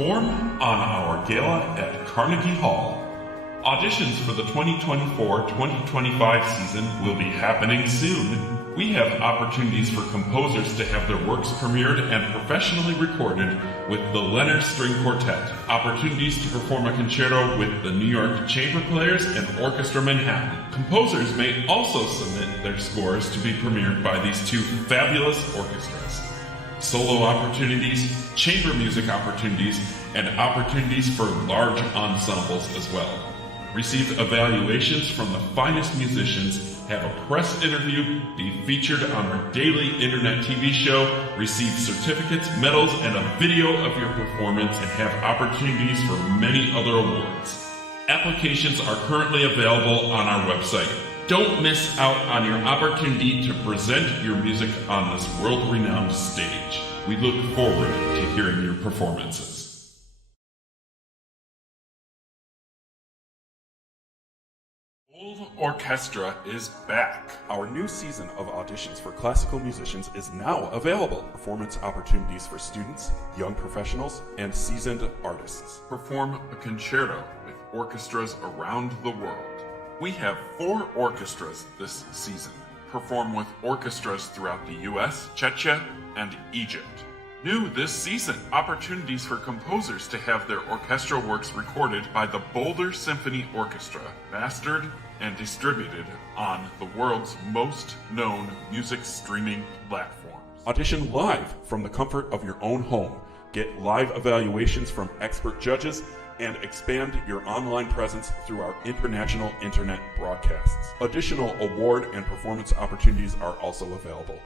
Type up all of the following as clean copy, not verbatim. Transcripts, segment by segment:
perform on our gala at Carnegie Hall. Auditions for the 2024-2025 season will be happening soon. We have opportunities for composers to have their works premiered and professionally recorded with the Leonard String Quartet, opportunities to perform a concerto with the New York Chamber Players and Orchestra Manhattan. Composers may also submit their scores to be premiered by these two fabulous orchestras. Solo opportunities, chamber music opportunities, and opportunities for large ensembles as well. Receive evaluations from the finest musicians, have a press interview, be featured on our daily internet TV show, receive certificates, medals, and a video of your performance, and have opportunities for many other awards. Applications are currently available on our website. Don't miss out on your opportunity to present your music on this world-renowned stage. We look forward to hearing your performances. Old Orchestra is back. Our new season of auditions for classical musicians is now available. Performance opportunities for students, young professionals, and seasoned artists. Perform a concerto with orchestras around the world. We have 4 orchestras this season. Perform with orchestras throughout the US, Czechia, and Egypt. New this season, opportunities for composers to have their orchestral works recorded by the Boulder Symphony Orchestra, mastered and distributed on the world's most known music streaming platforms. Audition live from the comfort of your own home. Get live evaluations from expert judges and expand your online presence through our international internet broadcasts. Additional award and performance opportunities are also available.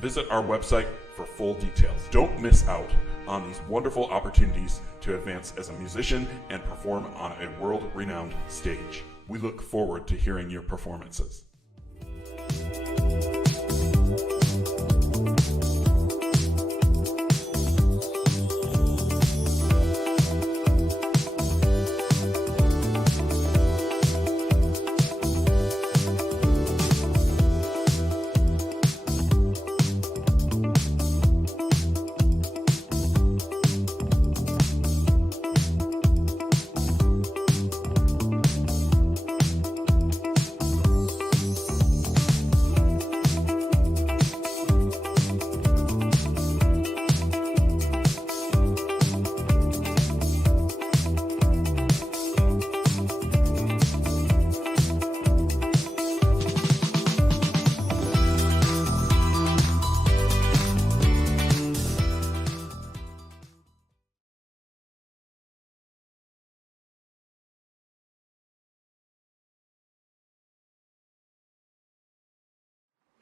Visit our website for full details. Don't miss out on these wonderful opportunities to advance as a musician and perform on a world-renowned stage. We look forward to hearing your performances.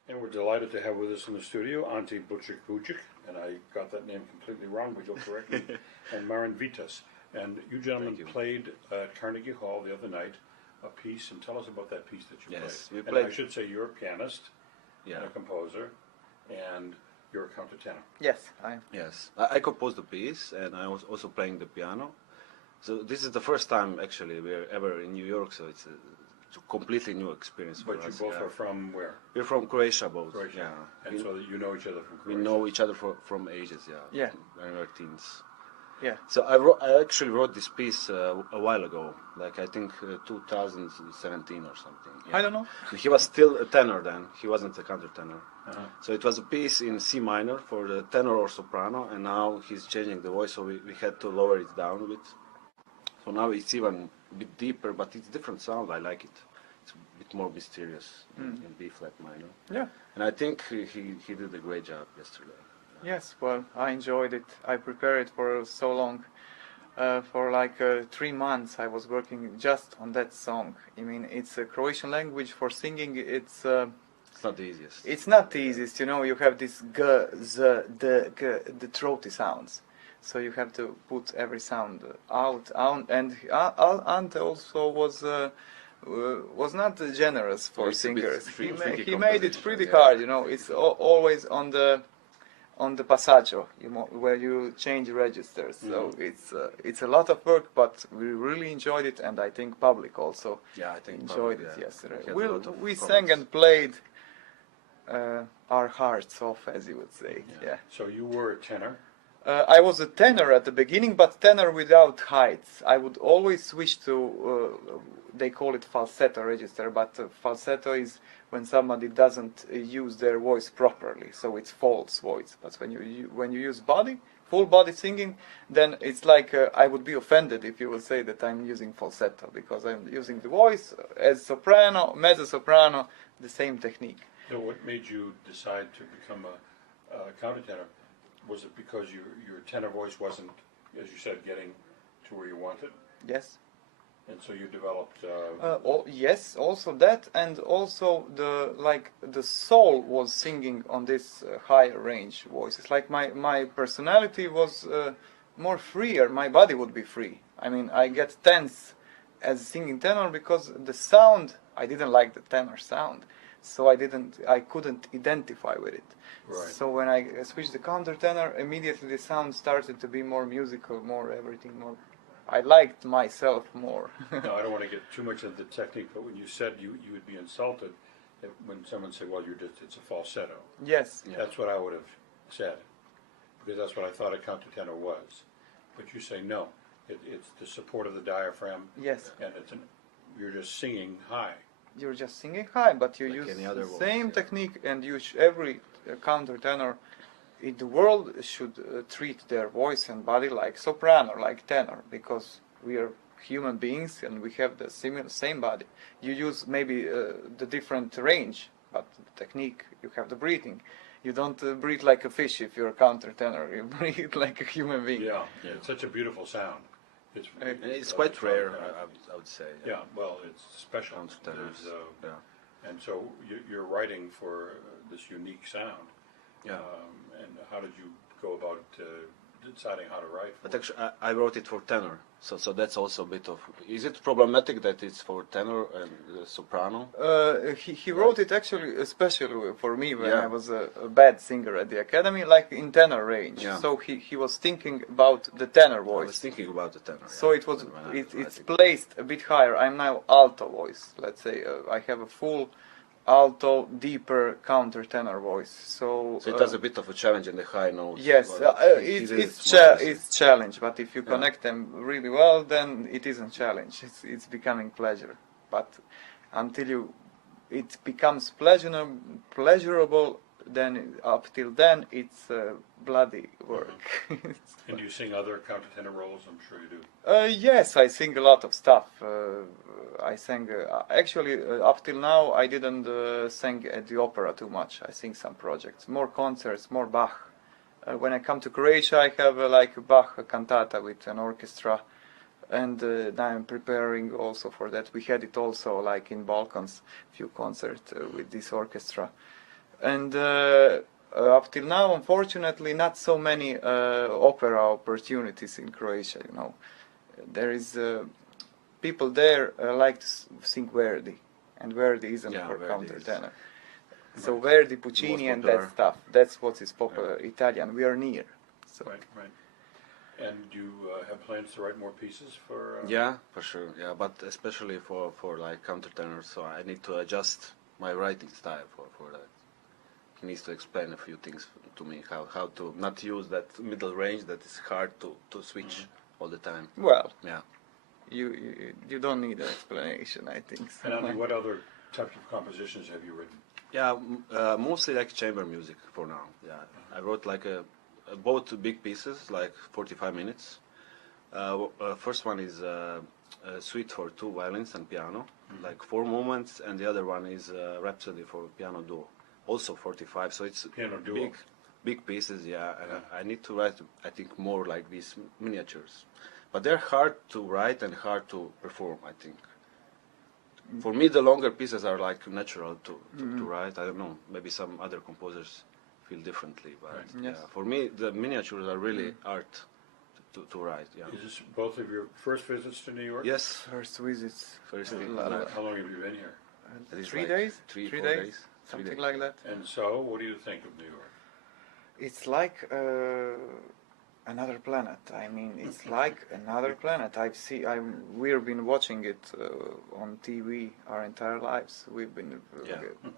And we're delighted to have with us in the studio Ante Božić-Kudrić, and I got that name completely wrong, but you'll correct me, and Marin Vitas. And you gentlemen played at Carnegie Hall the other night a piece, and tell us about that piece that you played. And I should say you're a pianist and a composer, and you're a countertenor. Yes, I am. Yes, I composed the piece, and I was also playing the piano. So this is the first time, actually, we're ever in New York, so it's a completely new experience for us. But you both are from where? We're from Croatia, both. Croatia. Yeah. And so you know each other from Croatia? We know each other from ages, Yeah. When we were teens. Yeah. So I actually wrote this piece a while ago, like I think 2017 or something. Yeah. I don't know. He was still a tenor then. He wasn't a countertenor. So it was a piece in C minor for the tenor or soprano, and now he's changing the voice, so we had to lower it down a bit. So now it's even a bit deeper, but it's different sound. I like it. It's a bit more mysterious in B flat minor. Yeah. And I think he did a great job yesterday. Yes, well, I enjoyed it. I prepared it for so long. For like 3 months I was working just on that song. I mean, it's a Croatian language. For singing, it's not the easiest. It's not the easiest, you know. You have this g, z, d, g, the throaty sounds. So you have to put every sound out. And Ante also was not generous for singers. He made it pretty hard, you know. It's always on the passaggio, where you change registers. So it's a lot of work, but we really enjoyed it, and I think public also enjoyed it yesterday. We sang and played our hearts off, as you would say. Yeah. So you were a tenor, I was a tenor at the beginning, but tenor without heights. I would always switch to, they call it falsetto register, but falsetto is when somebody doesn't use their voice properly, so it's false voice. But when you use body, full body singing, then it's like I would be offended if you would say that I'm using falsetto, because I'm using the voice as soprano, mezzo-soprano, the same technique. So what made you decide to become a countertenor? Was it because your tenor voice wasn't, as you said, getting to where you wanted? Yes. And so you developed... yes, also that, and also the soul was singing on this higher range voices. Like my personality was more freer, my body would be free. I mean, I get tense as singing tenor because the sound, I didn't like the tenor sound, so I couldn't identify with it. Right. So when I switched the countertenor, immediately the sound started to be more musical, more everything, more. I liked myself more. No, I don't want to get too much into the technique, but when you said you would be insulted when someone said, well, it's a falsetto. Yes. That's what I would have said, because that's what I thought a countertenor was. But you say no, it's the support of the diaphragm. Yes. And you're just singing high. You're just singing high, but you Like use any other the voice, same yeah. technique, and every countertenor in the world should treat their voice and body like soprano, like tenor, because we are human beings and we have the same body. You use maybe the different range, but the technique, you have the breathing. You don't breathe like a fish if you're a countertenor. You breathe like a human being. Yeah, it's such a beautiful sound. And it's quite rare, I would say. Yeah, well, it's special. Countertenors, yeah. And so you're writing for this unique sound. Yeah. And how did you go about deciding how to write? But actually, I wrote it for tenor, so that's also a bit of. Is it problematic that it's for tenor and soprano? He wrote it actually, especially for me when Yeah. I was a bad singer at the academy, like in tenor range. Yeah. So he was thinking about the tenor I was voice. thinking about the tenor. So yeah. it was When I it's think. placed a bit higher. I'm now alto voice. Let's say I have a full alto, deeper countertenor voice. So So it has a bit of a challenge in the high notes. yes, but he did it smartly. it's challenge. But if you Yeah. connect them really well, then it isn't challenge. It's becoming pleasure. But until it becomes pleasurable, then up till then it's bloody work. And you sing other countertenor roles, I'm sure you do. Yes, I sing a lot of stuff. I sang actually up till now I didn't sing at the opera too much. I sing some projects, more concerts, more Bach. When I come to Croatia, I have like a Bach cantata with an orchestra, and now I'm preparing also for that. We had it also like in Balkans, few concerts with this orchestra, and up till now, unfortunately, not so many opera opportunities in Croatia. You know, there is people there like to sing Verdi, and Verdi isn't Yeah, for Verdi is- countertenor. So Verdi, Puccini, and that popular. stuff. That's what is popular. Italian. We are near. So. Right. And you have plans to write more pieces for... Yeah, for sure. Yeah, but especially for like countertenor, so I need to adjust my writing style for that. He needs to explain a few things to me, how to not use that middle range that is hard to switch all the time. Well, Yeah. you don't need an explanation, I think. So. And I mean, what other types of compositions have you written? Yeah, mostly like chamber music for now. Yeah, I wrote like both big pieces, like 45 minutes. First one is a suite for two violins and piano, like 4 movements, and the other one is Rhapsody for piano duo, also 45. So it's Piano duo. big pieces. Yeah, and I need to write, I think, more like these miniatures, but they're hard to write and hard to perform, I think. For me, the longer pieces are like natural to write. I don't know. Maybe some other composers feel differently, but Right. Yes. for me, the miniatures are really art to write. Yeah. Is this both of your first visits to New York? Yes. First visits. First. How long have you been here? It is 3 like days? 3, 3 4 days? days. 3 Something days. like that. And so, what do you think of New York? It's like another planet. I mean, it's like another planet. We've been watching it on TV our entire lives. We've been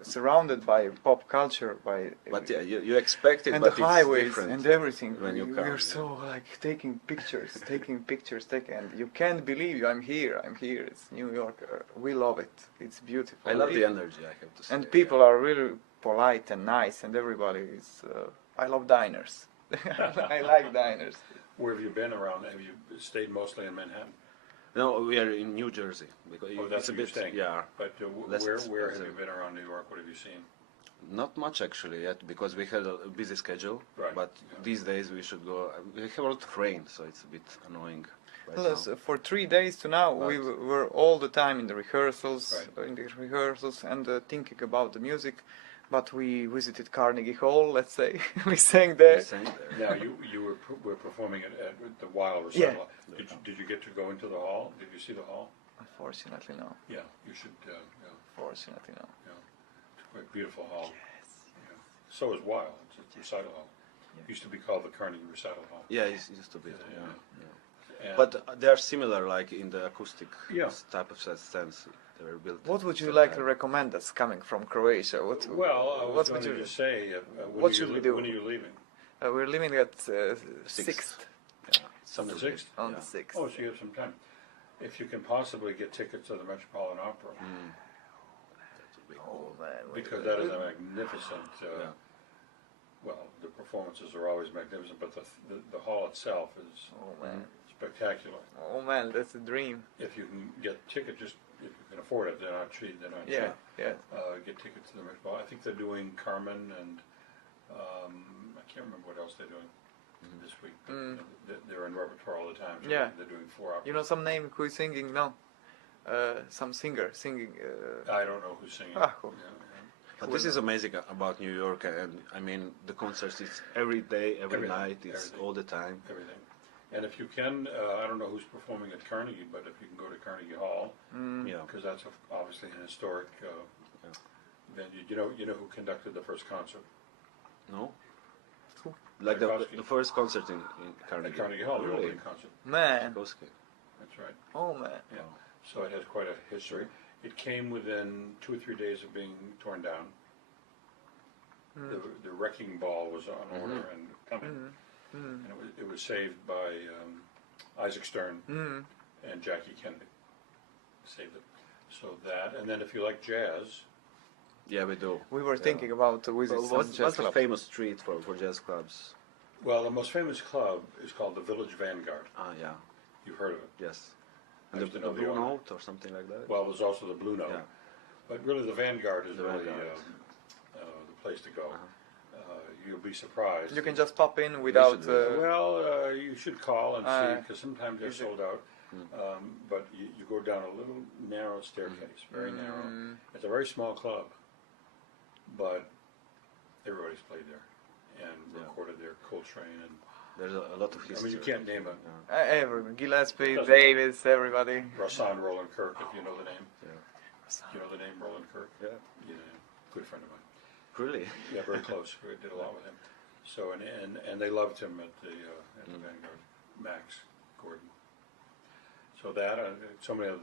surrounded by pop culture, But yeah, you expect it, and but the highways it's different and everything. when you come. We're so like taking pictures, and you can't believe I'm here. It's New York. We love it. It's beautiful. I love the energy, I have to say. And people are really polite and nice, and everybody is. I love diners. I like diners. Where have you been around? Have you stayed mostly in Manhattan? No, we are in New Jersey because Oh, that's it's a where you're bit staying. yeah. But less where have expensive. you been around New York? What have you seen? Not much actually yet because we had a busy schedule. Right. But Yeah. these days we should go. We have a lot of rain, so it's a bit annoying. Right Plus, now. for 3 days to now, we Right. were all the time in the rehearsals, Right. and thinking about the music. But we visited Carnegie Hall. Let's say we sang there. We're staying there. Now you were performing at the Weill Recital Hall. Did you get to go into the hall? Did you see the hall? Unfortunately, no. Yeah, you should. Fortunately, no. It's quite a beautiful hall. Yeah. So is Weill. It's a recital hall. It used to be called the Carnegie Recital Hall. Yeah, it used to be. Yeah. Yeah. And But they are similar, like in the acoustic Yeah. type of sense. They were built. What would you at the like to time. recommend us coming from Croatia? well, I was what going would to you? just say, what should we do? When are you leaving? We're leaving at Sixth. 6th. Yeah, On the 6th? On Yeah. the 6th. Oh, so you have some time. If you can possibly get tickets to the Metropolitan Opera, That would be Oh cool. man. because that is a magnificent. Yeah. Well, the performances are always magnificent, but the hall itself is Oh man. spectacular. Oh man, that's a dream. If you can get tickets, just if you can afford it, they're not cheap. They're not Yeah, cheap. yeah. Get tickets to the Metropolitan. I think they're doing Carmen and I can't remember what else they're doing this week. But, Mm. they're in repertoire all the time. So Yeah. they're doing 4 operas. You know some name who is singing? No. Some singer singing. I don't know who's singing. Ah, who? But this is amazing about New York, and I mean the concerts. It's every day, every Everything, night. It's everything. all the time. Everything. And if you can, I don't know who's performing at Carnegie, but if you can go to Carnegie Hall, Yeah. because that's obviously an historic venue. You know who conducted the first concert No. Who? Like Tchaikovsky. the first concert in Carnegie. at Carnegie Hall, the Really? opening concert. Man. Tchaikovsky. That's right. Oh man. Yeah. So it has quite a history. It came within 2 or 3 days of being torn down. The wrecking ball was on order and coming, and it was saved by Isaac Stern and Jackie Kennedy. Saved it. So that, and then if you like jazz, Yeah, we do. We were Yeah. thinking about to visit Well, some what's jazz the club. famous street for jazz clubs? well, the most famous club is called the Village Vanguard. Ah, yeah. You've heard of it. Yes. I And used the to know the Blue owner. Note or something like that? Well, there's also the Blue Note, Yeah. but really the Vanguard is The really Vanguard. the place to go. You'll be surprised. You can just pop in without. should You should call and see, because sometimes they're is it- sold out. But you go down a little narrow staircase, very narrow. It's a very small club, but everybody's played there and Yeah. recorded there. Coltrane and There's a lot of I history. mean, you can't name it. Yeah. Everyone. Gillespie, Doesn't- Davis, everybody. Rahsaan Roland Kirk, if you know the name. Yeah. You know the name Roland Kirk? Yeah. Yeah, good friend of mine. Really? Yeah, very close. We did a lot with him. So and they loved him at the Vanguard. Max Gordon. So that so many other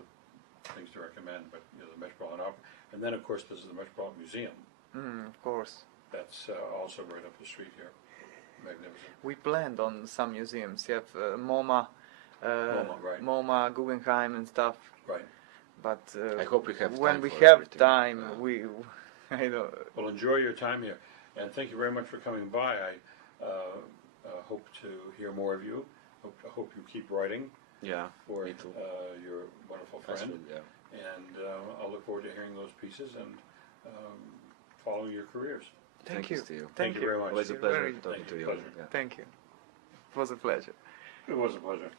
things to recommend, but the Metropolitan Opera, and then of course this is the Metropolitan Museum. Of course. That's also right up the street here. Magnificent. We planned on some museums. You have MoMA, right. MoMA, Guggenheim, and stuff. Right. But I hope we have when time we for have everything. time, Yeah. we, I know. Well, enjoy your time here, and thank you very much for coming by. I hope to hear more of you. Hope you keep writing Yeah. for Me too. your wonderful That's friend. good, yeah. And I'll look forward to hearing those pieces and following your careers. Thank you. Steve. Thank you very much. Always a You're pleasure very- talking Thank to you. you. Pleasure. Yeah. Thank you. It was a pleasure. It was a pleasure.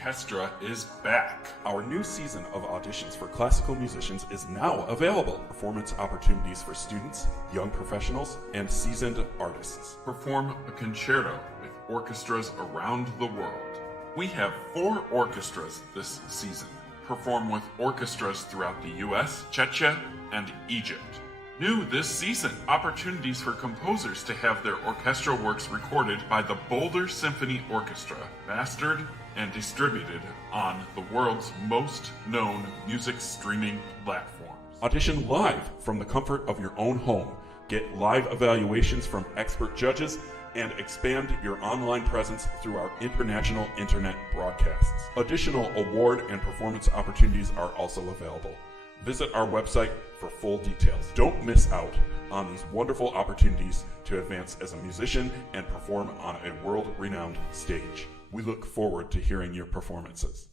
Orchestra is back. Our new season of auditions for classical musicians is now available. Performance opportunities for students, young professionals, and seasoned artists. Perform a concerto with orchestras around the world. We have 4 orchestras this season. Perform with orchestras throughout the US, Czechia, and Egypt. New this season, opportunities for composers to have their orchestral works recorded by the Boulder Symphony Orchestra, mastered and distributed on the world's most known music streaming platforms. Audition live from the comfort of your own home. Get live evaluations from expert judges and expand your online presence through our international internet broadcasts. Additional award and performance opportunities are also available. Visit our website for full details. Don't miss out on these wonderful opportunities to advance as a musician and perform on a world-renowned stage. We look forward to hearing your performances.